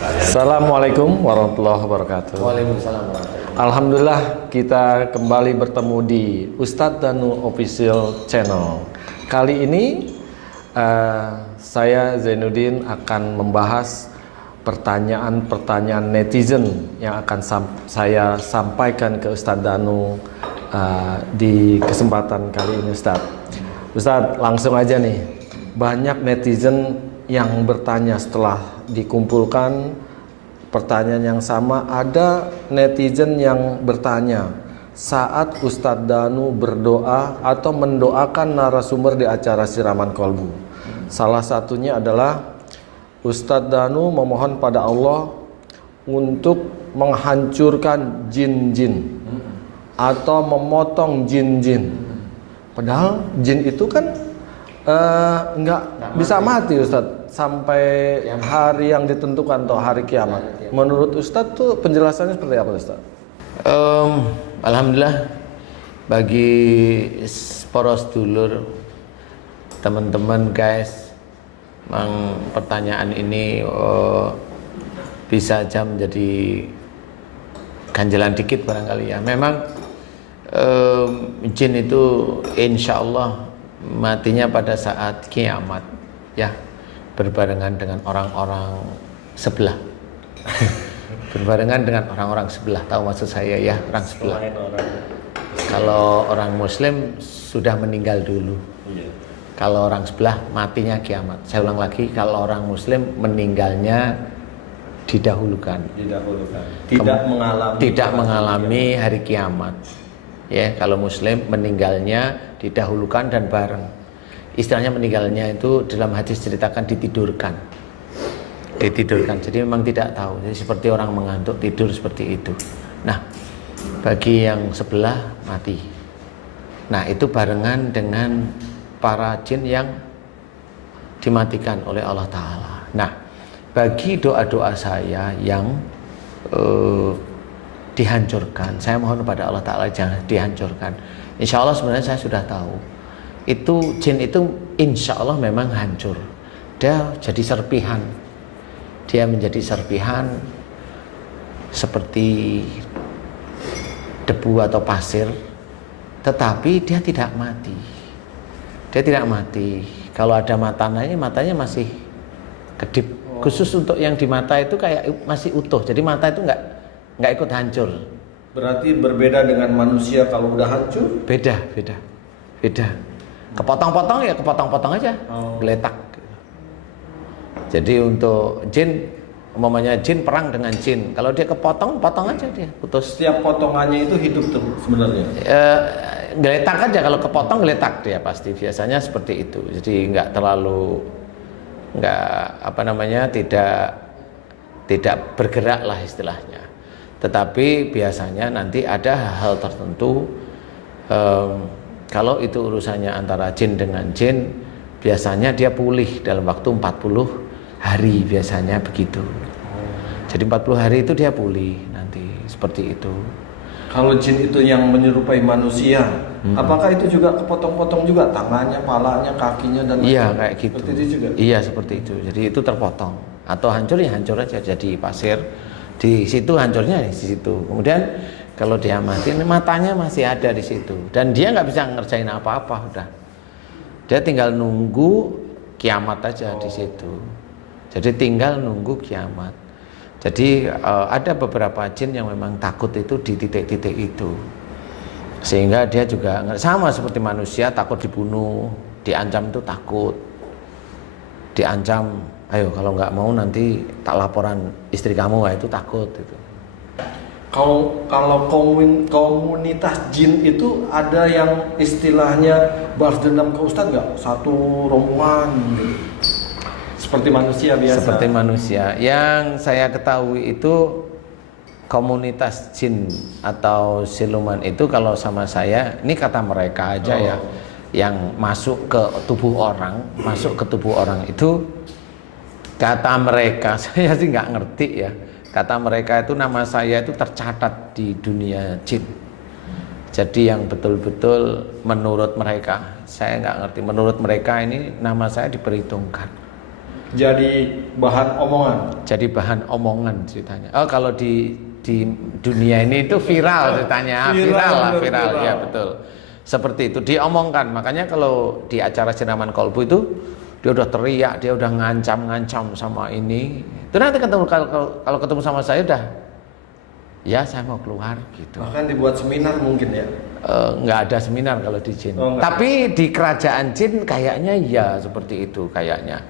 Assalamualaikum warahmatullahi wabarakatuh. Waalaikumsalam warahmatullahi. Alhamdulillah kita kembali bertemu di Ustadz Danu Official Channel. Kali ini saya Zainuddin akan membahas pertanyaan-pertanyaan netizen yang akan saya sampaikan ke Ustadz Danu di kesempatan kali ini. Ustadz, langsung aja nih. Banyak netizen yang bertanya setelah dikumpulkan pertanyaan yang sama. Ada netizen yang bertanya saat Ustadz Danu berdoa atau mendoakan narasumber di acara Siraman Kolbu. Salah satunya adalah Ustadz Danu memohon pada Allah untuk menghancurkan jin-jin atau memotong jin-jin. Padahal jin itu kan nggak bisa mati Ustadz sampai hari yang ditentukan atau hari kiamat. Menurut Ustadz tuh penjelasannya seperti apa Ustadz? Alhamdulillah bagi poros dulur, teman-teman guys, memang pertanyaan ini bisa aja menjadi ganjalan dikit barangkali ya. Memang jin itu insya Allah matinya pada saat kiamat ya, berbarengan dengan orang-orang sebelah. Berbarengan dengan orang-orang sebelah, tahu maksud saya ya, orang sebelah. Kalau orang muslim sudah meninggal dulu. Kalau orang sebelah matinya kiamat. Saya ulang lagi, kalau orang muslim meninggalnya didahulukan. Tidak mengalami hari kiamat. Ya, kalau muslim meninggalnya didahulukan dan bareng. Istilahnya meninggalnya itu dalam hadis ceritakan ditidurkan. Jadi memang tidak tahu. Jadi seperti orang mengantuk tidur seperti itu. Nah, bagi yang sebelah mati. Nah, itu barengan dengan para jin yang dimatikan oleh Allah Ta'ala. Nah, bagi doa-doa saya yang dihancurkan, saya mohon kepada Allah Ta'ala jangan dihancurkan. Insya Allah sebenarnya saya sudah tahu itu jin itu insya Allah memang hancur. Dia jadi serpihan. Dia menjadi serpihan seperti debu atau pasir, tetapi dia tidak mati. Dia tidak mati. Kalau ada matanya masih kedip. Khusus untuk yang di mata itu kayak masih utuh. Jadi mata itu nggak ikut hancur. Berarti berbeda dengan manusia kalau udah hancur? Beda. Kepotong-potong ya kepotong-potong aja, geletak. Jadi untuk jin, umpamanya jin perang dengan jin, kalau dia kepotong, potong aja dia, putus. Setiap potongannya itu hidup tuh sebenarnya? Geletak aja, kalau kepotong geletak dia pasti, biasanya seperti itu. Jadi tidak bergerak lah istilahnya. Tetapi biasanya nanti ada hal tertentu, kalau itu urusannya antara jin dengan jin, biasanya dia pulih dalam waktu 40 hari, biasanya begitu. Jadi 40 hari itu dia pulih nanti, seperti itu. Kalau jin itu yang menyerupai manusia, apakah itu juga kepotong-potong juga tangannya, palanya, kakinya dan iya kayak gitu. Seperti itu juga. Iya seperti itu. Jadi itu terpotong atau hancur ya hancur aja jadi pasir. Di situ hancurnya di situ. Kemudian kalau dia mati, matanya masih ada di situ dan dia nggak bisa ngerjain apa-apa udah. Dia tinggal nunggu kiamat aja di situ. Jadi tinggal nunggu kiamat. Jadi ada beberapa jin yang memang takut itu di titik-titik itu. Sehingga dia juga sama seperti manusia, takut dibunuh, diancam itu takut. Diancam, ayo kalau nggak mau nanti tak laporan istri kamu, itu takut itu. Kalau komunitas jin itu ada yang istilahnya balas dendam ke Ustadz nggak? Satu rombongan gitu. Seperti manusia biasa. Seperti manusia. Yang saya ketahui itu komunitas jin atau siluman itu kalau sama saya, ini kata mereka aja ya, yang masuk ke tubuh orang itu kata mereka, saya sih nggak ngerti ya. Kata mereka itu nama saya itu tercatat di dunia jin. Jadi yang betul-betul menurut mereka, saya nggak ngerti. Menurut mereka ini nama saya diperhitungkan. jadi bahan omongan. Jadi bahan omongan ceritanya. Oh, kalau di dunia ini itu viral ceritanya. Viral, ya betul. Seperti itu diomongkan. Makanya kalau di acara siraman kolbu itu dia udah teriak, dia udah ngancam sama ini. Itu nanti ketemu kalau ketemu sama saya udah, ya saya mau keluar gitu. Bahkan dibuat seminar mungkin ya. Nggak ada seminar kalau di jin. Oh, tapi di kerajaan jin kayaknya ya seperti itu kayaknya.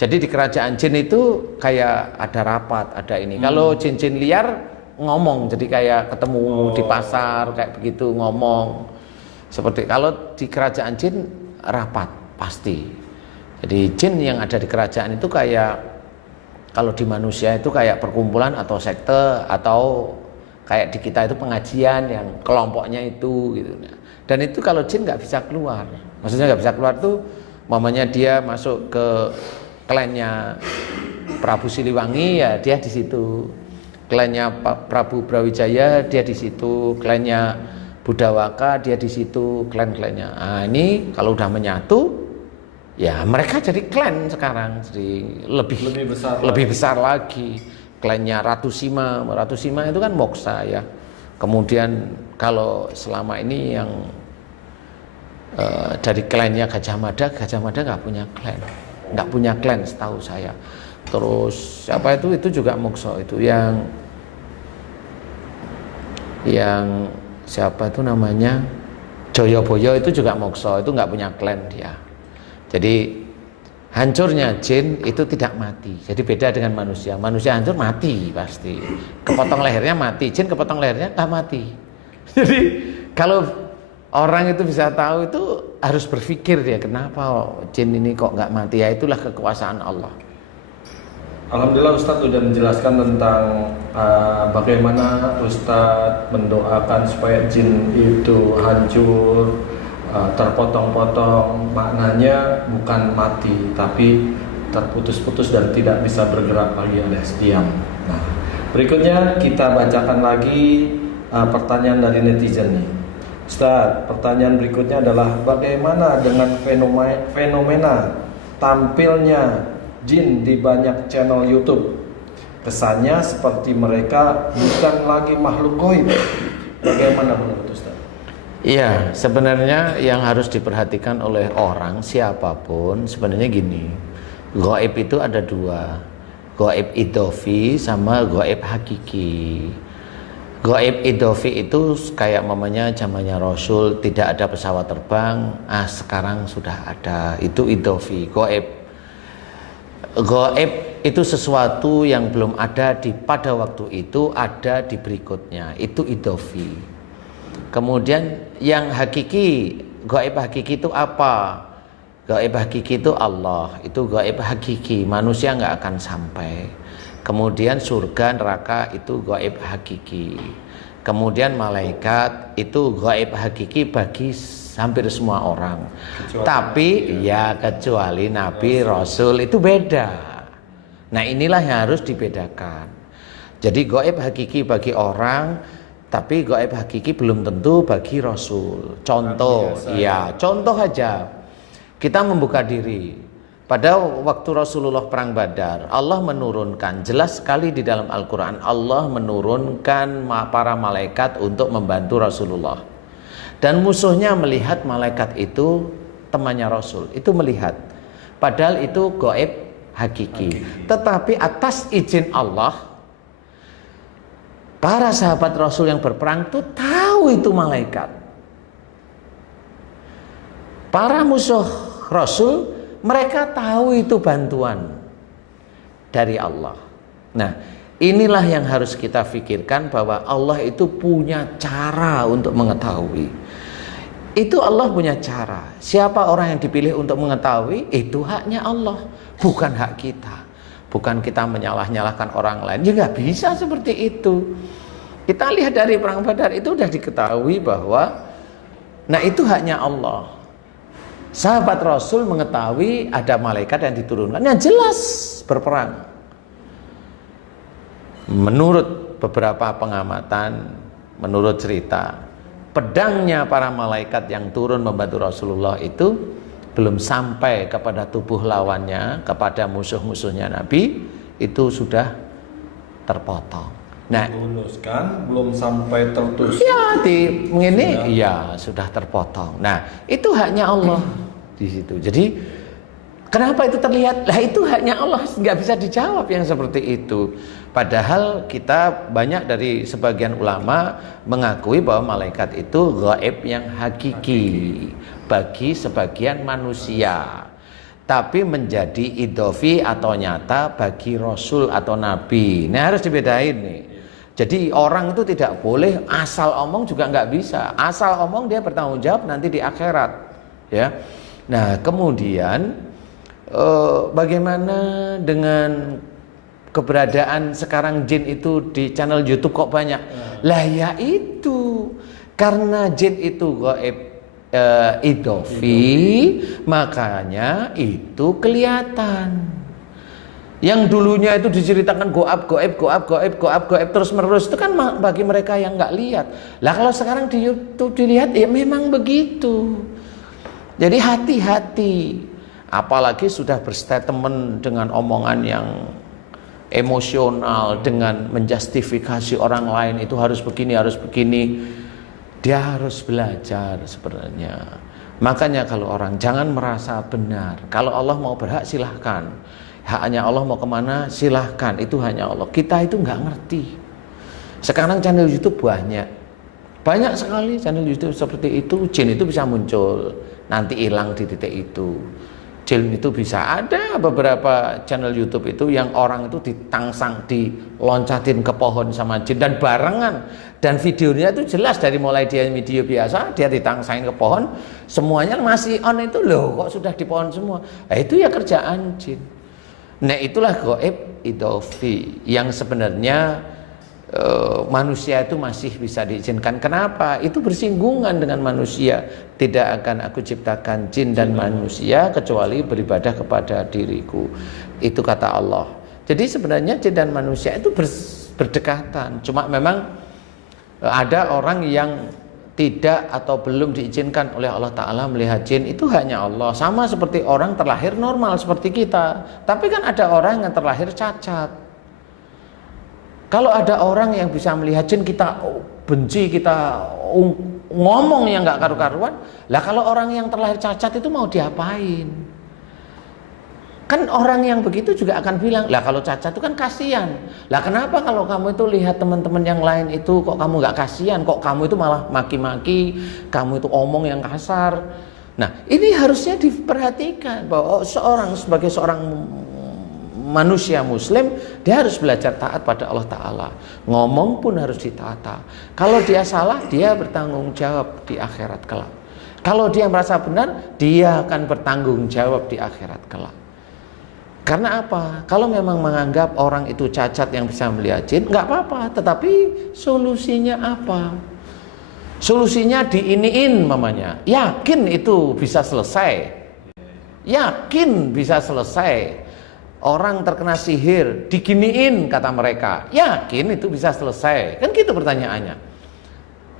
Jadi di kerajaan jin itu kayak ada rapat, ada ini. Kalau jin-jin liar ngomong, jadi kayak ketemu di pasar kayak begitu ngomong. Seperti kalau di kerajaan jin rapat pasti. Jadi jin yang ada di kerajaan itu kayak kalau di manusia itu kayak perkumpulan atau sekte atau kayak di kita itu pengajian yang kelompoknya itu gitu. Dan itu kalau jin nggak bisa keluar. Maksudnya nggak bisa keluar tuh, mamanya dia masuk ke klannya Prabu Siliwangi ya dia di situ. Klannya Prabu Brawijaya dia di situ. Klannya Budawaka dia di situ. Klan-klannya. Nah, ini kalau udah menyatu, ya mereka jadi klan sekarang, jadi lebih besar lagi. Klannya Ratu Sima itu kan moksa ya. Kemudian kalau selama ini yang dari klannya Gajah Mada nggak punya klan setahu saya. Terus siapa itu juga moksa itu yang siapa itu namanya Joyoboyo itu juga moksa, itu nggak punya klan dia. Jadi hancurnya jin itu tidak mati. Jadi beda dengan manusia. Manusia hancur mati pasti. Kepotong lehernya mati. Jin kepotong lehernya nggak mati. Jadi kalau orang itu bisa tahu itu harus berpikir dia kenapa jin ini kok nggak mati. Ya itulah kekuasaan Allah. Alhamdulillah Ustadz sudah menjelaskan tentang bagaimana Ustadz mendoakan supaya jin itu hancur, terpotong-potong. Maknanya bukan mati tapi terputus-putus dan tidak bisa bergerak lagi alias diam. Nah, berikutnya kita bacakan lagi pertanyaan dari netizen nih. Ustadz, pertanyaan berikutnya adalah bagaimana dengan fenomena tampilnya jin di banyak channel YouTube? Kesannya seperti mereka bukan lagi makhluk gaib. Bagaimana menurut Ustaz? Iya, sebenarnya yang harus diperhatikan oleh orang siapapun sebenarnya gini. Gaib itu ada dua, gaib idofi sama gaib hakiki. Gaib idofi itu kayak mamanya zamannya Rasul tidak ada pesawat terbang, sekarang sudah ada. Itu idofi, gaib. Gaib itu sesuatu yang belum ada pada waktu itu, ada di berikutnya. Itu idofi. Kemudian yang hakiki, gaib hakiki itu apa? Gaib hakiki itu Allah. Itu gaib hakiki, manusia nggak akan sampai. Kemudian surga neraka itu gaib hakiki. Kemudian malaikat itu gaib hakiki bagi hampir semua orang. Kecuali Nabi Rasul itu beda. Nah, inilah yang harus dibedakan. Jadi gaib hakiki bagi orang, tapi gaib hakiki belum tentu bagi Rasul. Contoh aja. Kita membuka diri. Pada waktu Rasulullah perang Badar, Allah menurunkan, jelas sekali di dalam Al-Quran, Allah menurunkan para malaikat untuk membantu Rasulullah. Dan musuhnya melihat malaikat itu temannya Rasul, itu melihat. Padahal itu gaib hakiki. Tetapi atas izin Allah, para sahabat Rasul yang berperang itu tahu itu malaikat. Para musuh Rasul, mereka tahu itu bantuan dari Allah. Nah, inilah yang harus kita pikirkan bahwa Allah itu punya cara untuk mengetahui. Itu Allah punya cara. Siapa orang yang dipilih untuk mengetahui, itu haknya Allah, bukan hak kita. Bukan kita menyalah-nyalahkan orang lain. Ya nggak bisa seperti itu. Kita lihat dari perang Badar itu sudah diketahui bahwa itu haknya Allah. Sahabat Rasul mengetahui ada malaikat yang diturunkan yang jelas berperang. Menurut beberapa pengamatan, menurut cerita, pedangnya para malaikat yang turun membantu Rasulullah itu belum sampai kepada tubuh lawannya, kepada musuh-musuhnya Nabi, itu sudah terpotong. Nah, Luluskan belum sampai tertusuk. ya ini ya sudah terpotong. Nah, itu haknya Allah di situ. Jadi kenapa itu terlihat? Lah itu haknya Allah, nggak bisa dijawab yang seperti itu. Padahal kita banyak dari sebagian ulama mengakui bahwa malaikat itu gaib yang hakiki bagi sebagian manusia, tapi menjadi idofi atau nyata bagi Rasul atau Nabi. Nah, harus dibedain nih. Jadi orang itu tidak boleh asal omong, juga nggak bisa. Asal omong dia bertanggung jawab nanti di akhirat, ya. Nah, kemudian bagaimana dengan keberadaan sekarang jin itu di channel YouTube kok banyak? Lah ya itu karena jin itu gaib idofi, makanya itu kelihatan. Yang dulunya itu diceritakan goib terus menerus, itu kan bagi mereka yang nggak lihat. Lah kalau sekarang di YouTube dilihat, ya memang begitu. Jadi hati-hati. Apalagi sudah berstatement dengan omongan yang emosional, dengan menjustifikasi orang lain itu harus begini, harus begini. Dia harus belajar sebenarnya. Makanya kalau orang jangan merasa benar. Kalau Allah mau berhak silahkan. Haknya Allah mau kemana silahkan. Itu hanya Allah. Kita itu nggak ngerti. Sekarang channel YouTube banyak sekali channel YouTube seperti itu. Jin itu bisa muncul, nanti hilang di titik itu. Jin itu bisa ada beberapa channel YouTube itu yang orang itu ditangsang, diloncatin ke pohon sama jin dan barengan, dan videonya itu jelas dari mulai dia video biasa dia ditangsangin ke pohon, semuanya masih on itu loh, kok sudah di pohon semua. Nah, itu ya kerjaan jin. Nah, itulah gaib idofi yang sebenarnya manusia itu masih bisa diizinkan. Kenapa? Itu bersinggungan dengan manusia. Tidak akan aku ciptakan jin dan manusia kecuali beribadah kepada diriku. Itu kata Allah. Jadi sebenarnya jin dan manusia itu berdekatan. Cuma memang ada orang yang tidak atau belum diizinkan oleh Allah Ta'ala melihat jin. Itu hanya Allah. Sama seperti orang terlahir normal seperti kita. Tapi kan ada orang yang terlahir cacat. Kalau ada orang yang bisa melihat jin, kita benci, kita ngomong yang nggak karu-karuan. Lah kalau orang yang terlahir cacat itu mau diapain? Kan orang yang begitu juga akan bilang, lah kalau cacat itu kan kasihan. Lah kenapa kalau kamu itu lihat teman-teman yang lain itu kok kamu nggak kasihan? Kok kamu itu malah maki-maki, kamu itu omong yang kasar. Nah, ini harusnya diperhatikan bahwa sebagai seorang manusia muslim, dia harus belajar taat pada Allah Ta'ala. Ngomong pun harus ditata. Kalau dia salah, dia bertanggung jawab di akhirat kelak. Kalau dia merasa benar, dia akan bertanggung jawab di akhirat kelak. Karena apa? Kalau memang menganggap orang itu cacat yang bisa melihat jin, nggak apa-apa. Tetapi solusinya apa? Solusinya diiniin mamanya. Yakin itu bisa selesai. Yakin bisa selesai. Orang terkena sihir, diginiin kata mereka, yakin itu bisa selesai? Kan gitu pertanyaannya.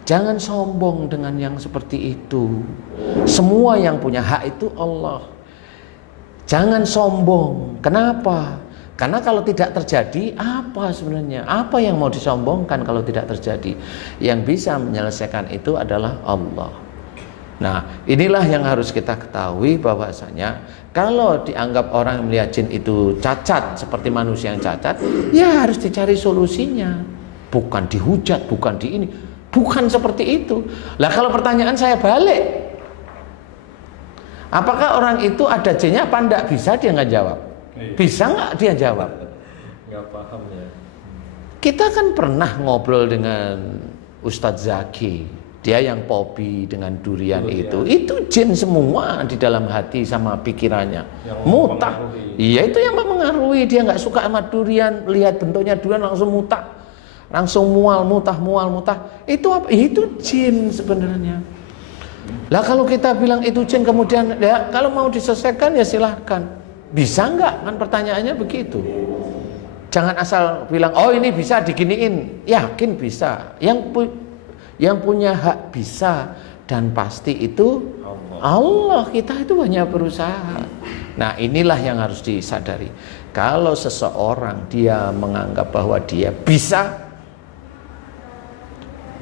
Jangan sombong dengan yang seperti itu. Semua yang punya hak itu Allah. Jangan sombong. Kenapa? Karena kalau tidak terjadi, apa sebenarnya? Apa yang mau disombongkan kalau tidak terjadi? Yang bisa menyelesaikan itu adalah Allah. Nah, inilah yang harus kita ketahui bahwasanya kalau dianggap orang yang melihat jin itu cacat seperti manusia yang cacat, ya harus dicari solusinya. Bukan dihujat, bukan di ini, bukan seperti itu. Lah kalau pertanyaan saya balik, apakah orang itu ada jinnya apa enggak? Bisa dia nggak jawab? Bisa nggak dia jawab? Nggak paham ya. Kita kan pernah ngobrol dengan Ustadz Zaki. Dia yang pobi dengan durian itu jin semua di dalam hati sama pikirannya. Mutah. Iya, itu yang mempengaruhi. Dia nggak suka sama durian, lihat bentuknya durian langsung mutah, langsung mual mutah. Itu apa? Itu jin sebenarnya. Lah kalau kita bilang itu jin, kemudian ya kalau mau diselesaikan ya silahkan. Bisa nggak? Kan pertanyaannya begitu. Jangan asal bilang oh ini bisa diginiin. Yakin bisa. Yang punya hak bisa dan pasti itu Allah. Kita itu hanya berusaha. Nah, inilah yang harus disadari. Kalau seseorang dia menganggap bahwa dia bisa,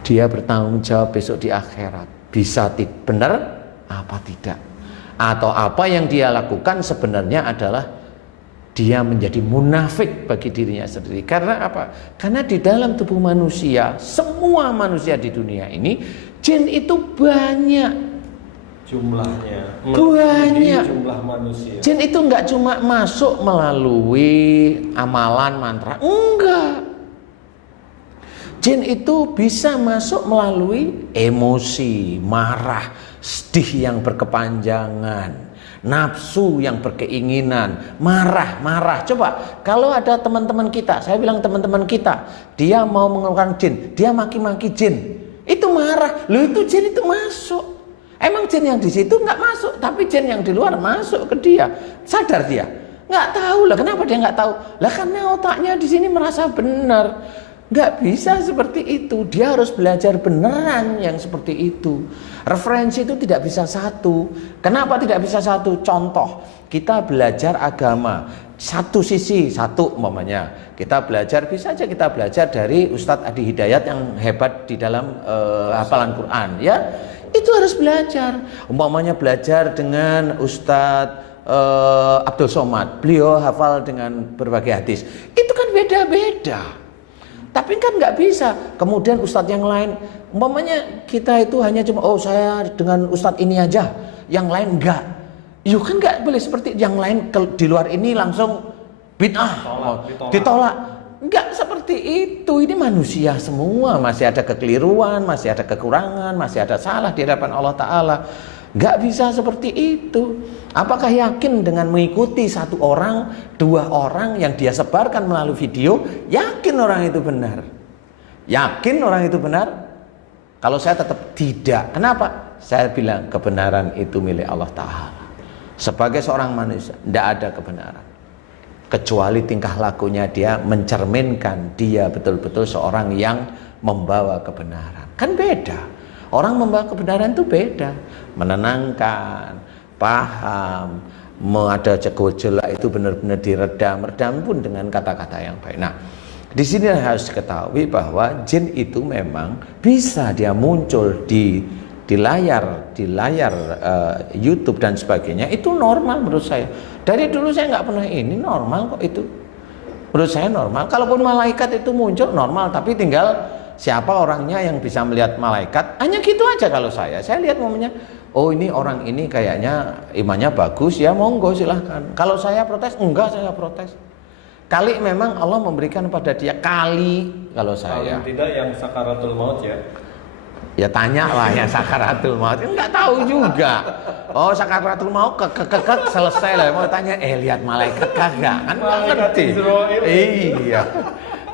dia bertanggung jawab besok di akhirat. Bisa benar apa tidak? Atau apa yang dia lakukan sebenarnya adalah dia menjadi munafik bagi dirinya sendiri. Karena apa? Karena di dalam tubuh manusia, semua manusia di dunia ini, jin itu banyak. Jumlahnya Banyak. jumlah manusia. Jin itu nggak cuma masuk melalui amalan mantra, enggak. Jin itu bisa masuk melalui emosi, marah, sedih yang berkepanjangan, nafsu yang berkeinginan, marah. Coba kalau ada teman-teman kita, saya bilang teman-teman kita, dia mau mengeluarkan jin, dia maki-maki jin, itu marah, loh itu jin itu masuk. Emang jin yang di situ nggak masuk, tapi jin yang di luar masuk ke dia. Sadar dia? Nggak tahu lah. Kenapa dia nggak tahu? Lah karena otaknya di sini merasa benar. Nggak bisa seperti itu. Dia harus belajar beneran yang seperti itu. Referensi itu tidak bisa satu. Kenapa tidak bisa satu? Contoh, kita belajar agama. Satu sisi, satu umpamanya. Kita belajar, bisa aja kita belajar dari Ustadz Adi Hidayat yang hebat di dalam hafalan Quran. Ya, itu harus belajar. Umpamanya belajar dengan Ustadz Abdul Somad, beliau hafal dengan berbagai hadis. Itu kan beda-beda. Tapi kan nggak bisa. Kemudian Ustadz yang lain, umpamanya kita itu hanya cuma, oh saya dengan Ustadz ini aja, yang lain enggak. Yuk kan nggak boleh seperti yang lain di luar ini langsung bid'ah, ditolak. Enggak seperti itu. Ini manusia semua, masih ada kekeliruan, masih ada kekurangan, masih ada salah di hadapan Allah Ta'ala. Enggak bisa seperti itu. Apakah yakin dengan mengikuti satu orang, dua orang yang dia sebarkan melalui video, yakin orang itu benar? Yakin orang itu benar? Kalau saya tetap tidak. Kenapa? Saya bilang kebenaran itu milik Allah Ta'ala. Sebagai seorang manusia, tidak ada kebenaran kecuali tingkah lakunya dia mencerminkan dia betul-betul seorang yang membawa kebenaran. Kan beda. Orang membawa kebenaran itu beda. Menenangkan, paham, ada gejolak itu benar-benar redam pun dengan kata-kata yang baik. Nah, di sini harus diketahui bahwa jin itu memang bisa dia muncul di layar YouTube dan sebagainya. Itu normal menurut saya. Dari dulu saya nggak pernah ini, normal kok itu. Menurut saya normal. Kalaupun malaikat itu muncul normal, tapi tinggal siapa orangnya yang bisa melihat malaikat. Hanya gitu aja kalau saya lihat momennya, oh ini orang ini kayaknya imannya bagus ya, monggo silahkan. Kalau saya protes, enggak, saya protes. Kali memang Allah memberikan pada dia, kali kalau saya. Paling tidak yang sakaratul maut ya. Ya tanya lah yang sakaratul maut, enggak tahu juga. Oh sakaratul maut selesai lah, mau tanya lihat malaikat kagak, kan nggak ngerti. Iya.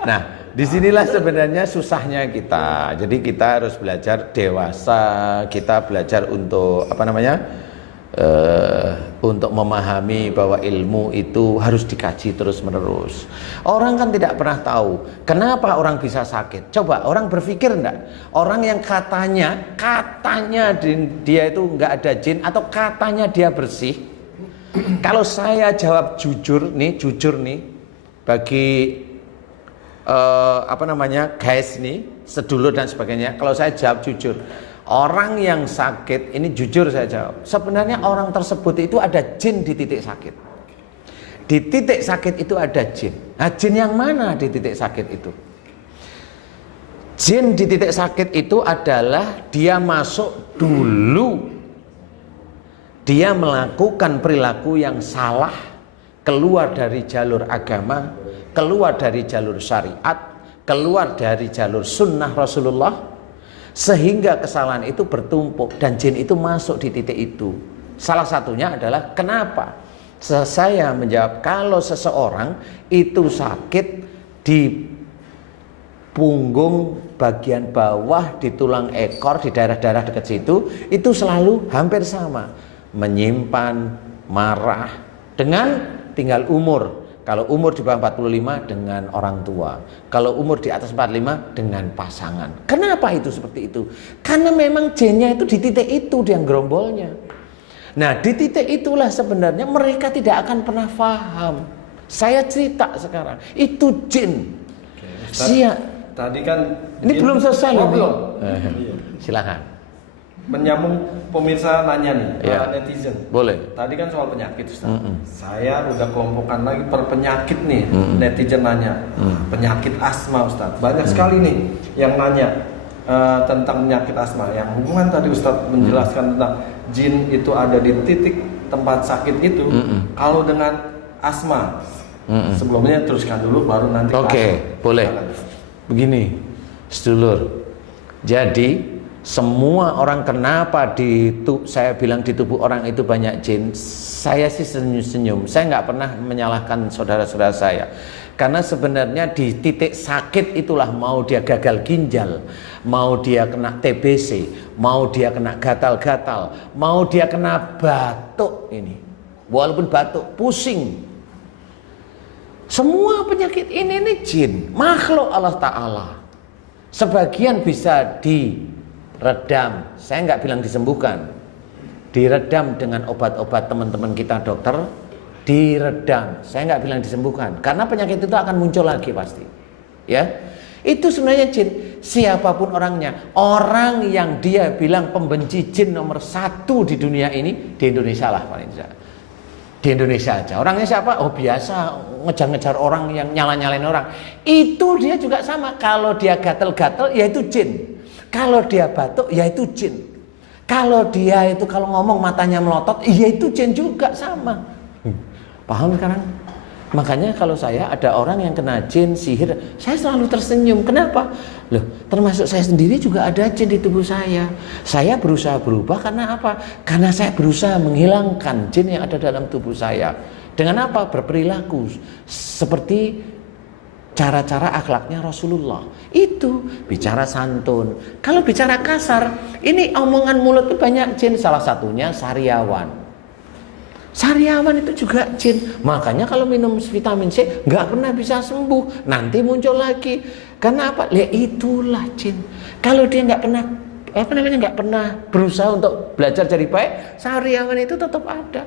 Nah, disinilah sebenarnya susahnya kita. Jadi kita harus belajar dewasa, kita belajar untuk untuk memahami bahwa ilmu itu harus dikaji terus-menerus. Orang kan tidak pernah tahu kenapa orang bisa sakit. Coba orang berpikir enggak? Orang yang katanya dia itu enggak ada jin atau katanya dia bersih. Kalau saya jawab jujur nih bagi guys nih, sedulur dan sebagainya. Kalau saya jawab jujur, orang yang sakit ini jujur saya jawab, sebenarnya orang tersebut itu ada jin di titik sakit. Di titik sakit itu ada jin. Nah, jin yang mana di titik sakit itu? Jin di titik sakit itu adalah dia masuk dulu, dia melakukan perilaku yang salah, keluar dari jalur agama, keluar dari jalur syariat, keluar dari jalur sunnah Rasulullah, sehingga kesalahan itu bertumpuk dan jin itu masuk di titik itu. Salah satunya adalah kenapa saya menjawab, kalau seseorang itu sakit di punggung bagian bawah, di tulang ekor, di daerah-daerah dekat situ, itu selalu hampir sama, menyimpan marah dengan tinggal umur. Kalau umur di bawah 45 dengan orang tua. Kalau umur di atas 45 dengan pasangan. Kenapa itu seperti itu? Karena memang gennya itu di titik itu, dia gerombolnya. Nah, di titik itulah sebenarnya mereka tidak akan pernah paham. Saya cerita sekarang, itu jin. Tadi kan ini belum selesai loh. Belum. Silakan. Menyambung pemirsa nanya nih, Ya. netizen. Boleh. Tadi kan soal penyakit, Ustaz. Saya udah kelompokkan lagi per penyakit nih. Netizen nanya, penyakit asma, Ustaz. Banyak sekali nih yang nanya tentang penyakit asma. Yang hubungan tadi Ustaz menjelaskan tentang jin itu ada di titik tempat sakit itu. Kalau dengan asma, sebelumnya teruskan dulu, baru nanti. Oke, boleh. Begini, sedulur. Jadi semua orang, kenapa saya bilang di tubuh orang itu banyak jin, saya sih senyum-senyum. Saya nggak pernah menyalahkan saudara-saudara saya, karena sebenarnya di titik sakit itulah, mau dia gagal ginjal, mau dia kena TBC, mau dia kena gatal-gatal, mau dia kena batuk, ini walaupun batuk pusing, semua penyakit ini jin, makhluk Allah Ta'ala. Sebagian bisa diredam, saya nggak bilang disembuhkan, diredam dengan obat-obat teman-teman kita dokter, diredam. Saya nggak bilang disembuhkan, karena penyakit itu akan muncul lagi pasti. Ya, itu sebenarnya jin. Siapapun orangnya, orang yang dia bilang pembenci jin nomor 1 di dunia ini, di Indonesia lah paling tidak. Di Indonesia aja. Orangnya siapa? Oh, biasa ngejar-ngejar orang, yang nyala-nyalain orang. Itu dia juga sama. Kalau dia gatel-gatel, ya itu jin. Kalau dia batuk, ya itu jin. Kalau dia itu kalau ngomong matanya melotot, ya itu jin juga, sama. Paham sekarang? Makanya kalau saya ada orang yang kena jin, sihir, saya selalu tersenyum. Kenapa? Loh, termasuk saya sendiri juga ada jin di tubuh saya. Saya berusaha berubah karena apa? Karena saya berusaha menghilangkan jin yang ada dalam tubuh saya. Dengan apa? Berperilaku seperti cara-cara akhlaknya Rasulullah. Itu bicara santun. Kalau bicara kasar, ini omongan mulut itu banyak jin. Salah satunya sariawan. Sariawan itu juga jin. Makanya kalau minum vitamin C nggak pernah bisa sembuh, nanti muncul lagi. Karena apa? Ya itulah jin. Kalau dia nggak pernah berusaha untuk belajar jadi baik, sariawan itu tetap ada.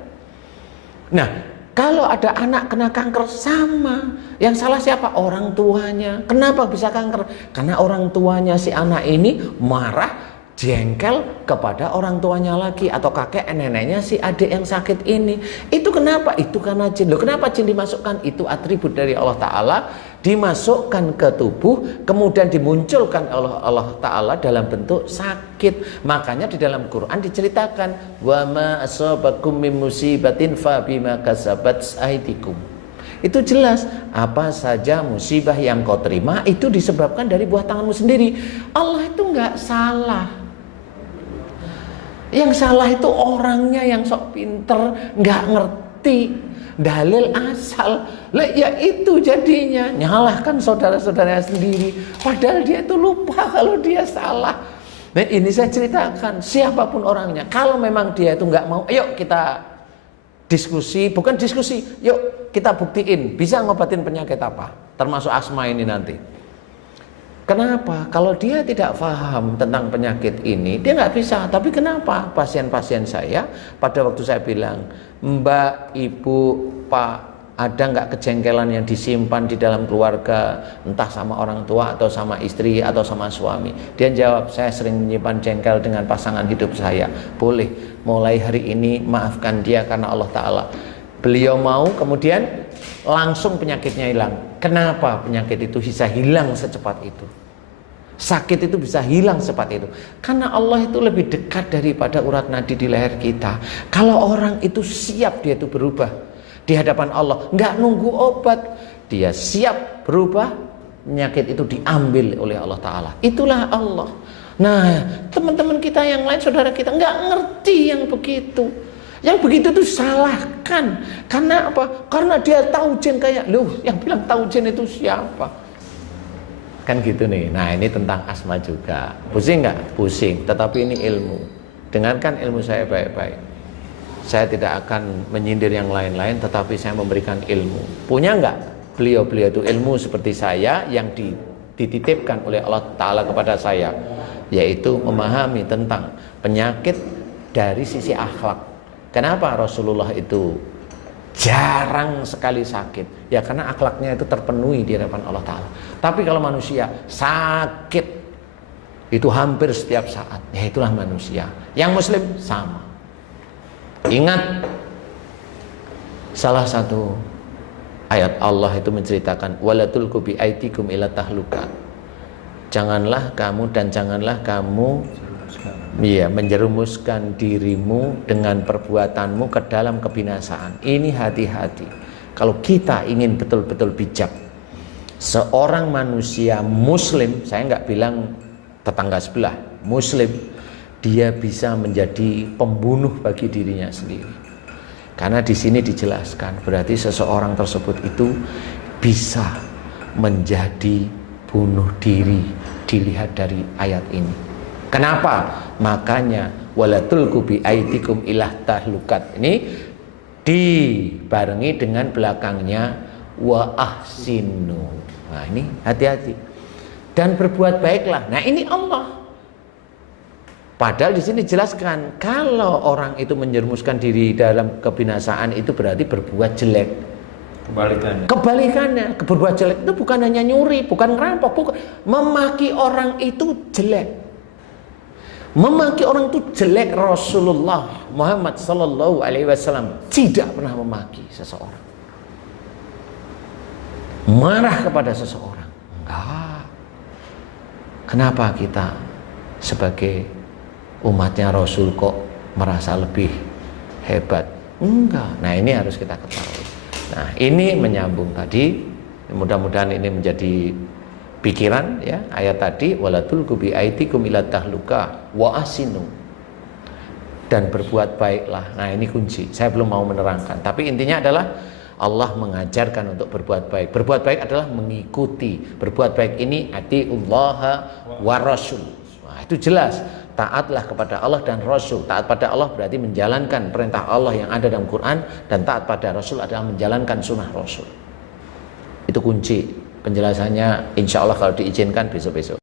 Nah, kalau ada anak kena kanker, sama. Yang salah siapa? Orang tuanya. Kenapa bisa kanker? Karena orang tuanya si anak ini marah, jengkel kepada orang tuanya lagi, atau kakek neneknya si adik yang sakit ini. Itu kenapa? Itu karena jin. Loh, kenapa jin dimasukkan? Itu atribut dari Allah Ta'ala, dimasukkan ke tubuh, kemudian dimunculkan oleh Allah Ta'ala dalam bentuk sakit. Makanya di dalam Quran diceritakan, wa ma asabakum min musibatin fa bima kasabat aydikum. Itu jelas, apa saja musibah yang kau terima itu disebabkan dari buah tanganmu sendiri. Allah itu nggak salah. Yang salah itu orangnya yang sok pinter, nggak ngerti dalil asal. Lah, ya itu jadinya nyalahkan saudara-saudaranya sendiri, padahal dia itu lupa kalau dia salah. Nah, ini saya ceritakan, siapapun orangnya, kalau memang dia itu nggak mau, ayo kita diskusi, bukan diskusi, yuk kita buktiin bisa ngobatin penyakit apa, termasuk asma ini nanti. Kenapa? Kalau dia tidak paham tentang penyakit ini, dia nggak bisa. Tapi kenapa pasien-pasien saya pada waktu saya bilang, Mbak, Ibu, Pak, ada nggak kejengkelan yang disimpan di dalam keluarga, entah sama orang tua atau sama istri atau sama suami? Dia jawab, saya sering menyimpan jengkel dengan pasangan hidup saya. Boleh, mulai hari ini maafkan dia karena Allah Ta'ala. Beliau mau, kemudian langsung penyakitnya hilang. Kenapa penyakit itu bisa hilang secepat itu? Sakit itu bisa hilang secepat itu. Karena Allah itu lebih dekat daripada urat nadi di leher kita. Kalau orang itu siap, dia itu berubah di hadapan Allah, nggak nunggu obat, dia siap berubah, penyakit itu diambil oleh Allah Ta'ala. Itulah Allah. Nah, teman-teman kita yang lain, saudara kita nggak ngerti yang begitu. Yang begitu itu salahkan. Karena apa? Karena dia tahu jin. Kayak, loh, yang bilang tahu jin itu siapa? Kan gitu nih. Nah, ini tentang asma juga. Pusing nggak? Pusing. Tetapi ini ilmu. Dengarkan ilmu saya baik-baik. saya tidak akan menyindir yang lain-lain, tetapi saya memberikan ilmu. Punya enggak beliau-beliau itu ilmu seperti saya yang dititipkan oleh Allah Ta'ala kepada saya, yaitu memahami tentang penyakit dari sisi akhlak. Kenapa Rasulullah itu jarang sekali sakit? Ya karena akhlaknya itu terpenuhi di hadapan Allah Ta'ala. Tapi kalau manusia sakit itu hampir setiap saat, ya itulah manusia. Yang muslim sama. Ingat salah satu ayat Allah itu menceritakan wala tulqu bi aitikum ila tahluka. Janganlah kamu menjerumuskan dirimu dengan perbuatanmu ke dalam kebinasaan. Ini hati-hati. Kalau kita ingin betul-betul bijak, seorang manusia muslim, saya nggak bilang tetangga sebelah, muslim, dia bisa menjadi pembunuh bagi dirinya sendiri. Karena di sini dijelaskan, berarti seseorang tersebut itu bisa menjadi bunuh diri, dilihat dari ayat ini. Kenapa? Makanya wala tulqu bi aitikum ilah tahlukat. Ini dibarengi dengan belakangnya wa ahsinu. Nah, ini hati-hati. Dan berbuat baiklah. Nah, ini Allah. Padahal di sini dijelaskan kalau orang itu menjerumuskan diri dalam kebinasaan itu berarti berbuat jelek. Kebalikannya, berbuat jelek itu bukan hanya nyuri, bukan ngerampok, bukan memaki orang itu jelek. Memaki orang itu jelek. Rasulullah Muhammad sallallahu alaihi wasallam tidak pernah memaki seseorang. Marah kepada seseorang. Enggak. Kenapa kita sebagai umatnya Rasul kok merasa lebih hebat? Enggak. Nah, ini harus kita ketahui. Nah, ini menyambung tadi. Mudah-mudahan ini menjadi pikiran ya, ayat tadi wala tulqu bi aitikum ila tahluka wa asinu. Dan berbuat baiklah. Nah, ini kunci. Saya belum mau menerangkan, tapi intinya adalah Allah mengajarkan untuk berbuat baik. Berbuat baik adalah mengikuti. Berbuat baik ini atiullaha wa rasul. Nah, itu jelas. Taatlah kepada Allah dan Rasul. Taat pada Allah berarti menjalankan perintah Allah yang ada dalam Quran, dan taat pada Rasul adalah menjalankan sunnah Rasul. Itu kunci penjelasannya, insya Allah kalau diizinkan besok-besok.